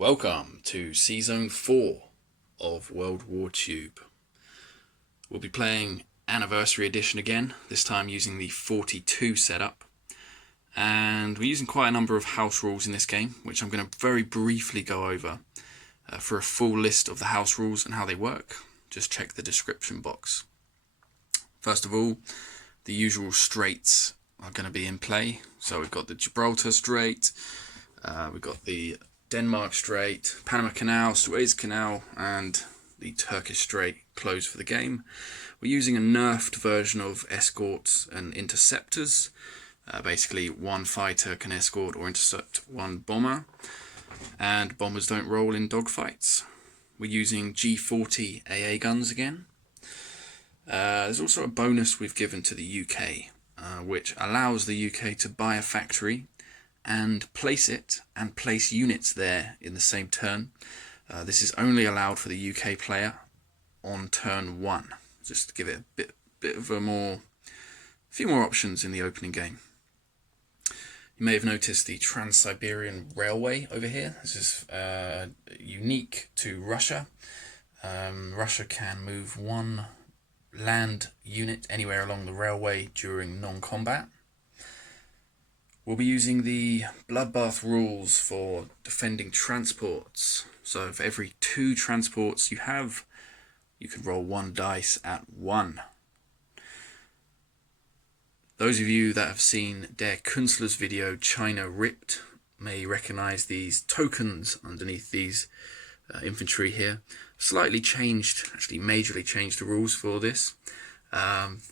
Welcome to Season 4 of WWTube. We'll be playing Anniversary Edition again, this time using the 42 setup. And we're using quite a number of house rules in this game, which I'm going to very briefly go over. For a full list of the house rules and how they work, just check the description box. First of all, the usual straits are going to be in play. So we've got the Gibraltar Strait, we've got the Denmark Strait, Panama Canal, Suez Canal, and the Turkish Strait closed for the game. We're using a nerfed version of escorts and interceptors. Basically, one fighter can escort or intercept one bomber, and bombers don't roll in dogfights. We're using G40 AA guns again. There's also a bonus we've given to the UK, which allows the UK to buy a factory and place units there in the same turn. This is only allowed for the UK player on turn 1, just to give it a bit of a few more options in the opening game. You may have noticed the Trans-Siberian Railway over here. This is unique to Russia. Russia can move one land unit anywhere along the railway during non-combat. We'll be using the bloodbath rules for defending transports. So for every 2 transports you have, you can roll 1 dice at 1. Those of you that have seen Der Künstler's video China Ripped may recognize these tokens underneath these infantry here. Slightly changed, actually majorly changed the rules for this.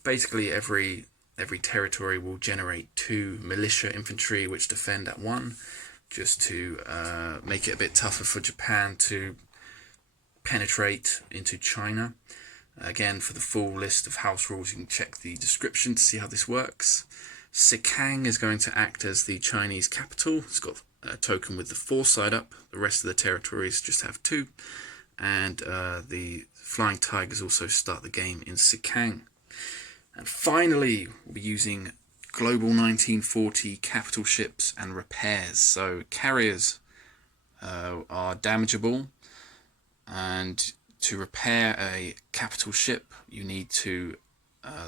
Basically every territory will generate 2 militia infantry which defend at 1, just to make it a bit tougher for Japan to penetrate into China. Again, for the full list of house rules, you can check the description to see how this works. Xikang is going to act as the Chinese capital. It's got a token with the 4 side up. The rest of the territories just have 2. And the Flying Tigers also start the game in Xikang. And finally, we'll be using Global 1940 capital ships and repairs. So carriers are damageable, and to repair a capital ship, you need to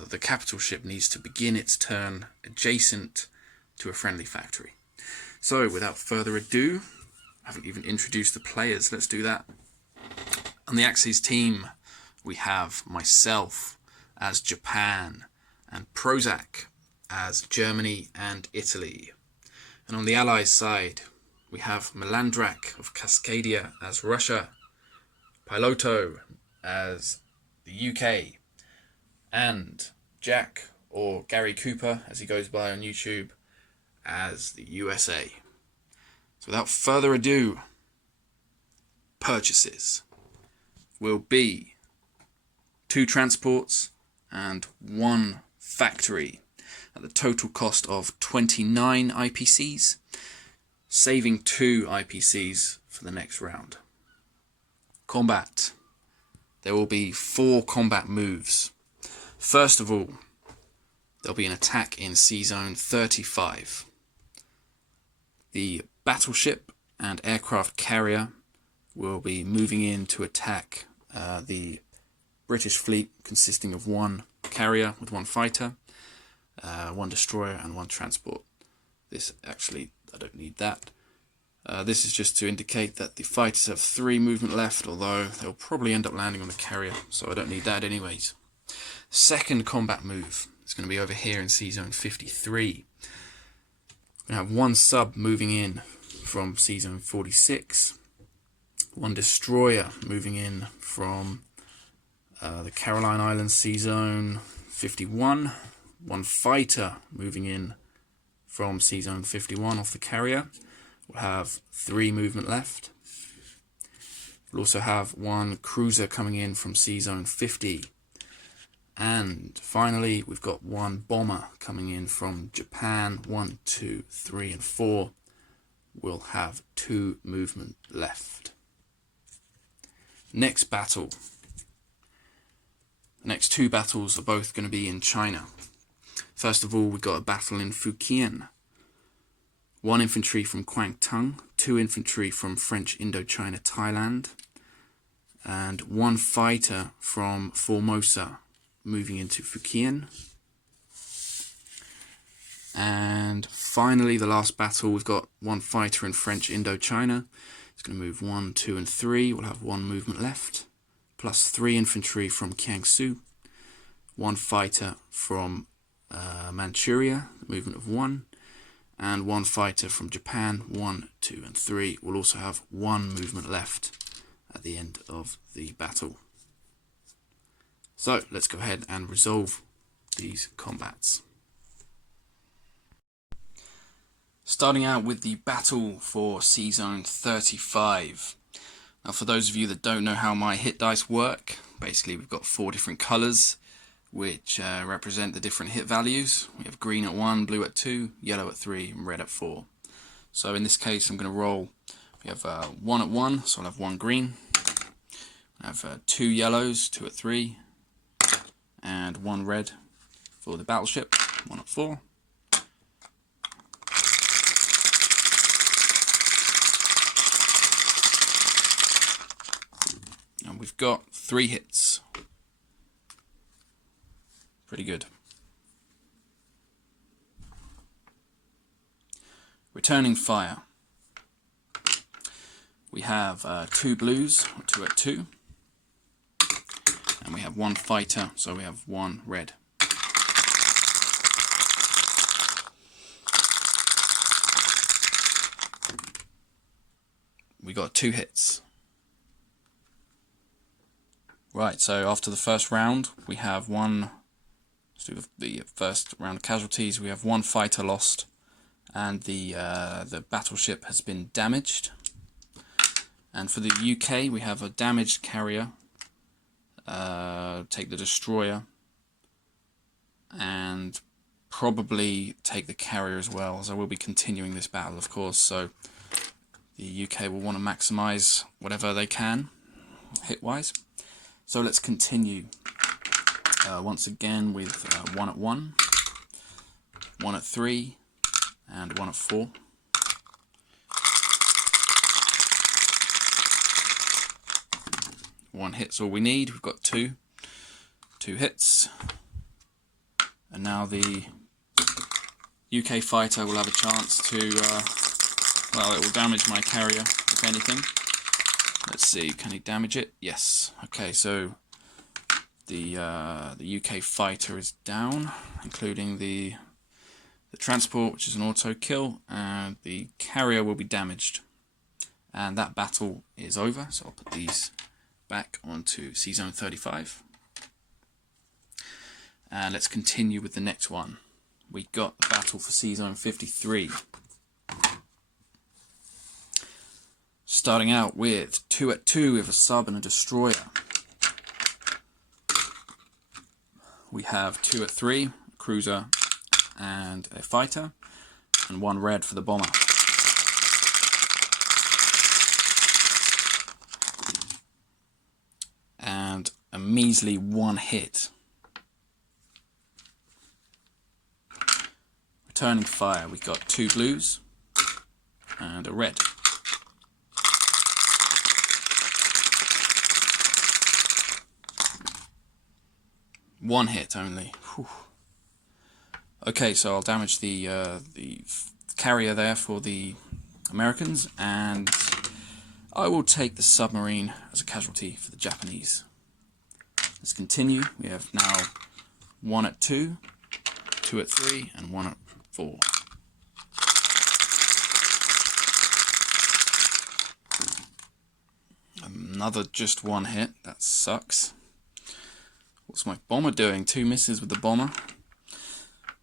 the capital ship needs to begin its turn adjacent to a friendly factory. So without further ado, I haven't even introduced the players. Let's do that. On the Axis team, we have myself as Japan and ProZach as Germany and Italy. And on the Allies side, we have Malandrac of Cascadia as Russia, Piloto as the UK, and Jack, or Gary Cooper as he goes by on YouTube, as the USA. So without further ado, purchases will be 2 transports and 1 factory at the total cost of 29 IPCs, saving 2 IPCs for the next round. Combat. There will be 4 combat moves. First of all, there'll be an attack in Sea Zone 35. The battleship and aircraft carrier will be moving in to attack the British fleet, consisting of 1 carrier with 1 fighter, 1 destroyer and 1 transport. This actually, I don't need that. This is just to indicate that the fighters have 3 movement left, although they'll probably end up landing on the carrier, so I don't need that anyways. Second combat move is going to be over here in Sea Zone 53. We're going to have 1 sub moving in from Sea Zone 46, 1 destroyer moving in from the Caroline Islands Sea Zone 51, 1 fighter moving in from Sea Zone 51 off the carrier. We'll have 3 movement left. We'll also have 1 cruiser coming in from Sea Zone 50. And finally, we've got 1 bomber coming in from Japan. 1, 2, 3, and 4. We'll have 2 movement left. Next battle. The next 2 battles are both going to be in China. First of all, we've got a battle in Fukien, 1 infantry from Kwang Tung, 2 infantry from French Indochina Thailand, and 1 fighter from Formosa moving into Fukien. And finally, the last battle, we've got 1 fighter in French Indochina. It's going to move 1, 2, and 3. We'll have 1 movement left, plus 3 infantry from Kiangsu, 1 fighter from Manchuria, movement of 1, and 1 fighter from Japan. 1, 2, and 3. We'll also have 1 movement left at the end of the battle. So let's go ahead and resolve these combats. Starting out with the battle for Sea Zone 35. Now, for those of you that don't know how my hit dice work, basically we've got 4 different colours which represent the different hit values. We have green at 1, blue at 2, yellow at 3, and red at 4. So in this case I'm going to roll, we have 1 at 1, so I'll have 1 green. I have 2 yellows, 2 at 3, and 1 red for the battleship, 1 at 4. And we've got 3 hits. Pretty good. Returning fire. We have 2 blues, 2 at 2. And we have 1 fighter, so we have 1 red. We got 2 hits. Right, so after the first round, we have 1. Let's do the first round of casualties. We have 1 fighter lost, and the battleship has been damaged. And for the UK, we have a damaged carrier. Take the destroyer, and probably take the carrier as well, as I will be continuing this battle, of course. So the UK will want to maximise whatever they can, hit-wise. So let's continue once again with 1 at 1, 1 at 3, and 1 at 4. One hit's all we need. We've got 2 hits. And now the UK fighter will have a chance to, well, it will damage my carrier, if anything. Let's see, can he damage it? Yes. Okay, so the UK fighter is down, including the transport, which is an auto kill, and the carrier will be damaged. And that battle is over, so I'll put these back onto Sea Zone 35. And let's continue with the next one. We got the battle for Sea Zone 53. Starting out with 2 at 2 with a sub and a destroyer. We have 2 at 3, a cruiser and a fighter, and 1 red for the bomber. And a measly 1 hit. Returning fire, we've got 2 blues and a red. One hit only. Whew. Okay, so I'll damage the carrier there for the Americans, and I will take the submarine as a casualty for the Japanese. Let's continue. We have now 1 at 2, 2 at 3, and 1 at 4. Another just 1 hit. That sucks. What's my bomber doing? 2 misses with the bomber.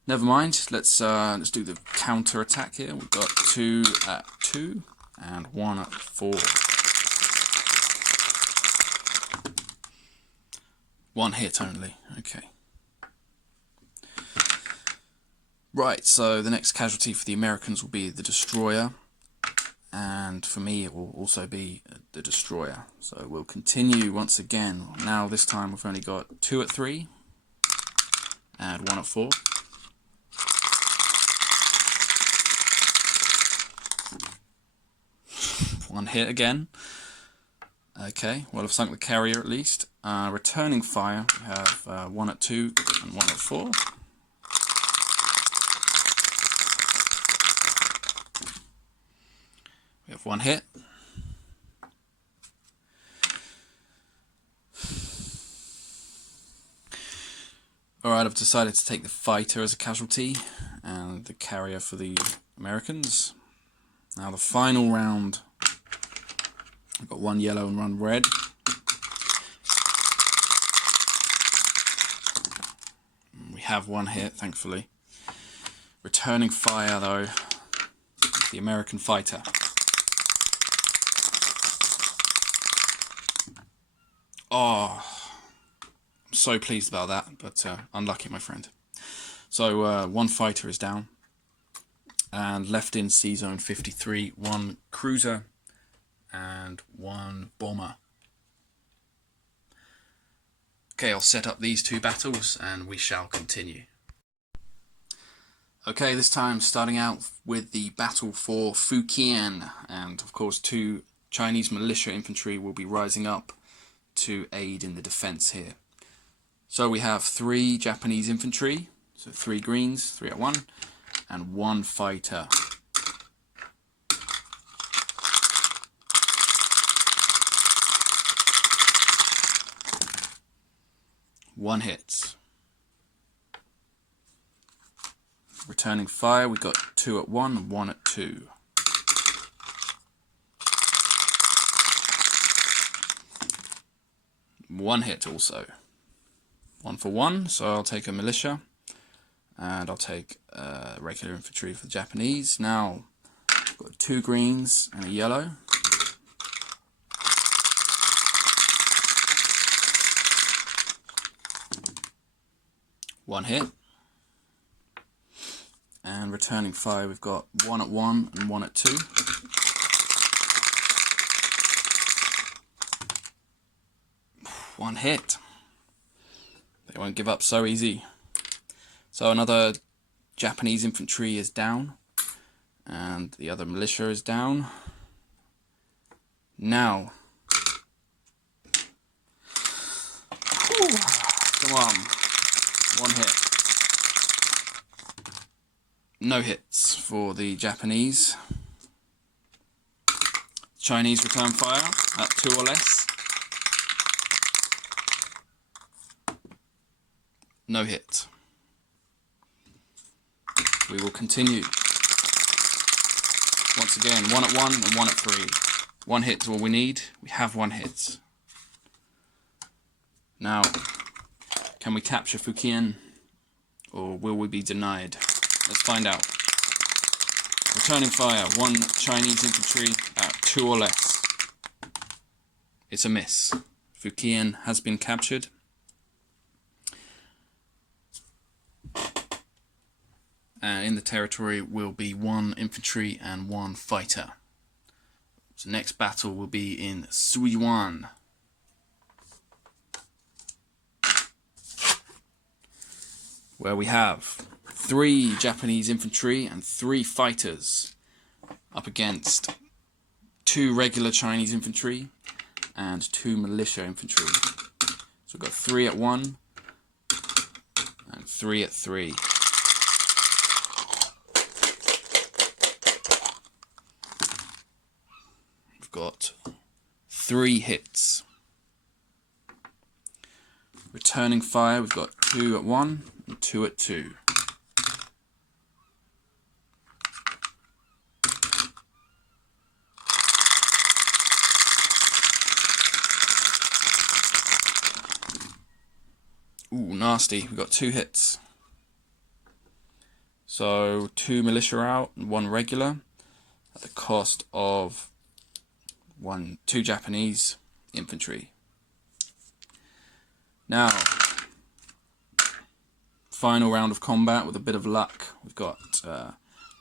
Never mind. Let's do the counter attack here. We've got 2 at 2 and 1 at 4. 1 hit only. Okay. Right. So the next casualty for the Americans will be the destroyer, and for me it will also be the destroyer. So we'll continue once again. Now this time we've only got 2 at 3 and 1 at 4. One hit again. Okay, well I've sunk the carrier at least. Returning fire, we have one at 2 and one at 4. We have one hit. Alright, I've decided to take the fighter as a casualty and the carrier for the Americans. Now the final round, I've got one yellow and one red. We have one hit, thankfully. Returning fire though, the American fighter. Oh, I'm so pleased about that, but unlucky, my friend. So one fighter is down, and left in C zone 53, one cruiser and one bomber. Okay, I'll set up these two battles and we shall continue. Okay, this time starting out with the battle for Fukien, and of course 2 Chinese militia infantry will be rising up to aid in the defense here. So we have 3 Japanese infantry, so 3 greens, 3 at 1, and 1 fighter. One hit. Returning fire, we got 2 at 1 and 1 at 2. One hit also. 1 for 1, so I'll take a militia and I'll take regular infantry for the Japanese. Now I've got 2 greens and a yellow. One hit. And returning fire, we've got 1 at 1 and 1 at 2. One hit. They won't give up so easy. So another Japanese infantry is down, and the other militia is down. Now, come on, 1 hit. No hits for the Japanese. Chinese return fire at 2 or less. No hit. We will continue. Once again, 1 at 1 and 1 at 3. 1 hit is all we need. We have 1 hit. Now, can we capture Fukien, or will we be denied? Let's find out. Returning fire, 1 Chinese infantry at 2 or less. It's a miss. Fukien has been captured. In the territory will be 1 infantry and 1 fighter. So next battle will be in Suiyuan. Where we have 3 Japanese infantry and 3 fighters up against 2 regular Chinese infantry and 2 militia infantry. So we've got 3 at 1 and 3 at 3. We've got 3 hits. Returning fire, we've got 2 at 1 and 2 at 2. Ooh, nasty. We've got 2 hits. So 2 militia out and 1 regular at the cost of 2 Japanese infantry. Now, final round of combat with a bit of luck. We've got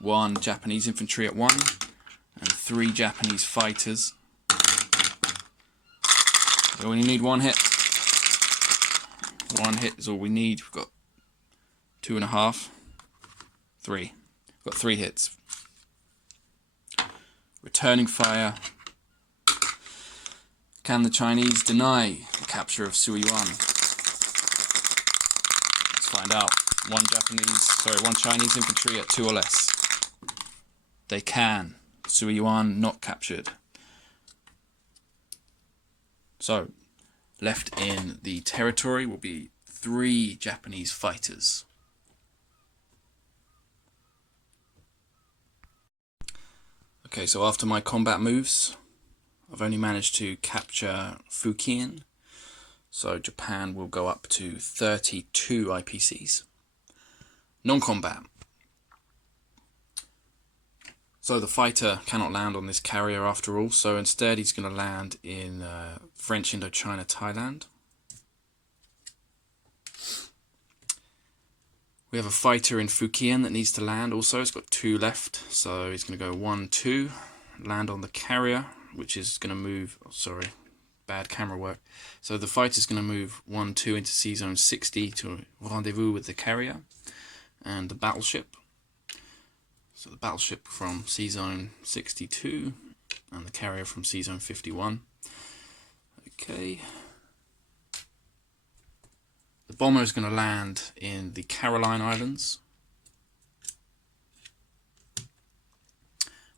1 Japanese infantry at 1 and 3 Japanese fighters. We only need 1 hit. 1 hit is all we need. We've got 2.5, 3. We've got 3 hits. Returning fire, Can the Chinese deny the capture of Suiyuan? Let's find out. One Chinese infantry at 2 or less. They can. Suiyuan not captured. So, left in the territory will be 3 Japanese fighters. Okay, so after my combat moves, I've only managed to capture Fukien. So Japan will go up to 32 IPCs. Non-combat. So the fighter cannot land on this carrier after all, so instead he's going to land in French Indochina, Thailand. We have a fighter in Fukien that needs to land also. It's got 2 left, so he's going to go 1-2, land on the carrier, which is going to move, bad camera work. So the fighter's going to move 1-2 into sea zone 60 to rendezvous with the carrier and the battleship. So the battleship from sea zone 62 and the carrier from sea zone 51. Okay. The bomber is going to land in the Caroline Islands.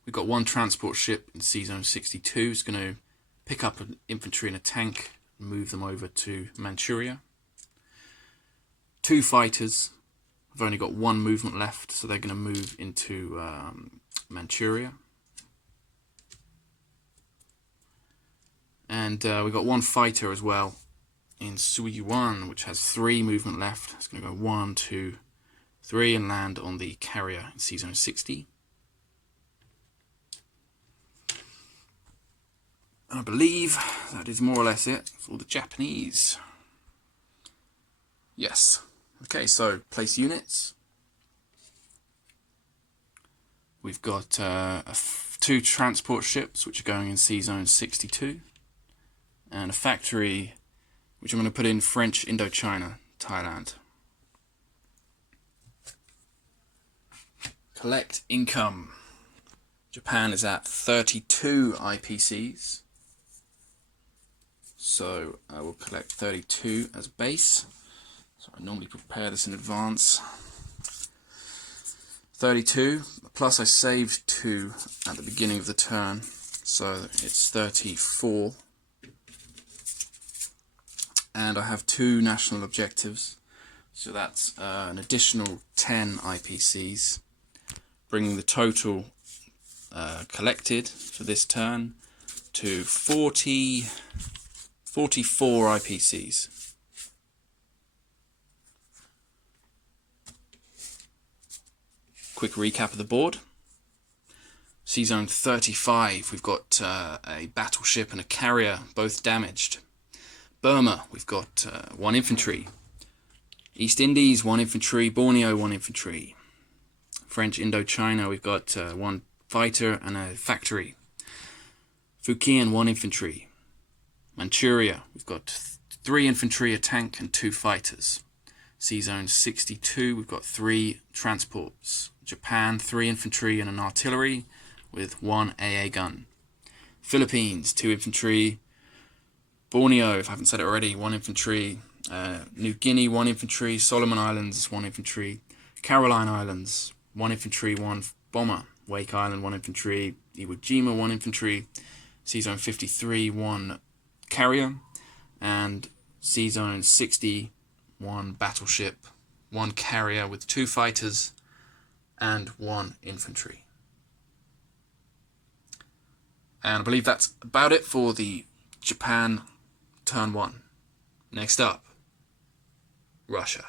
We've got 1 transport ship in sea zone 62. It's going to pick up an infantry and a tank and move them over to Manchuria. 2 fighters have only got 1 movement left, so they're going to move into Manchuria. And we've got 1 fighter as well in Suiyuan, which has 3 movement left. It's going to go 1, 2, 3 and land on the carrier in sea zone 60. And I believe that is more or less it for the Japanese. Yes. Okay, so place units. We've got 2 transport ships which are going in sea zone 62 and a factory which I'm going to put in French Indochina, Thailand. Collect income. Japan is at 32 IPCs. So I will collect 32 as base. So I normally prepare this in advance. 32, plus I saved 2 at the beginning of the turn, so it's 34. And I have 2 national objectives, so that's an additional 10 IPCs, bringing the total collected for this turn to 44 IPCs. Quick recap of the board. Sea Zone 35, we've got a battleship and a carrier, both damaged. Burma, we've got 1 infantry. East Indies, 1 infantry. Borneo, 1 infantry. French Indochina, we've got 1 fighter and a factory. Fukien, 1 infantry. Manchuria, we've got 3 infantry, a tank and 2 fighters. Sea Zone 62, we've got 3 transports. Japan, 3 infantry and an artillery with 1 AA gun. Philippines, 2 infantry. Borneo, if I haven't said it already, 1 infantry. New Guinea, 1 infantry. Solomon Islands, 1 infantry. Caroline Islands, 1 infantry, 1 bomber. Wake Island, 1 infantry. Iwo Jima, 1 infantry. Sea Zone 53, 1 carrier. And Sea Zone 60, 1 battleship, 1 carrier with 2 fighters and 1 infantry. And I believe that's about it for the Japan turn 1. Next up, Russia.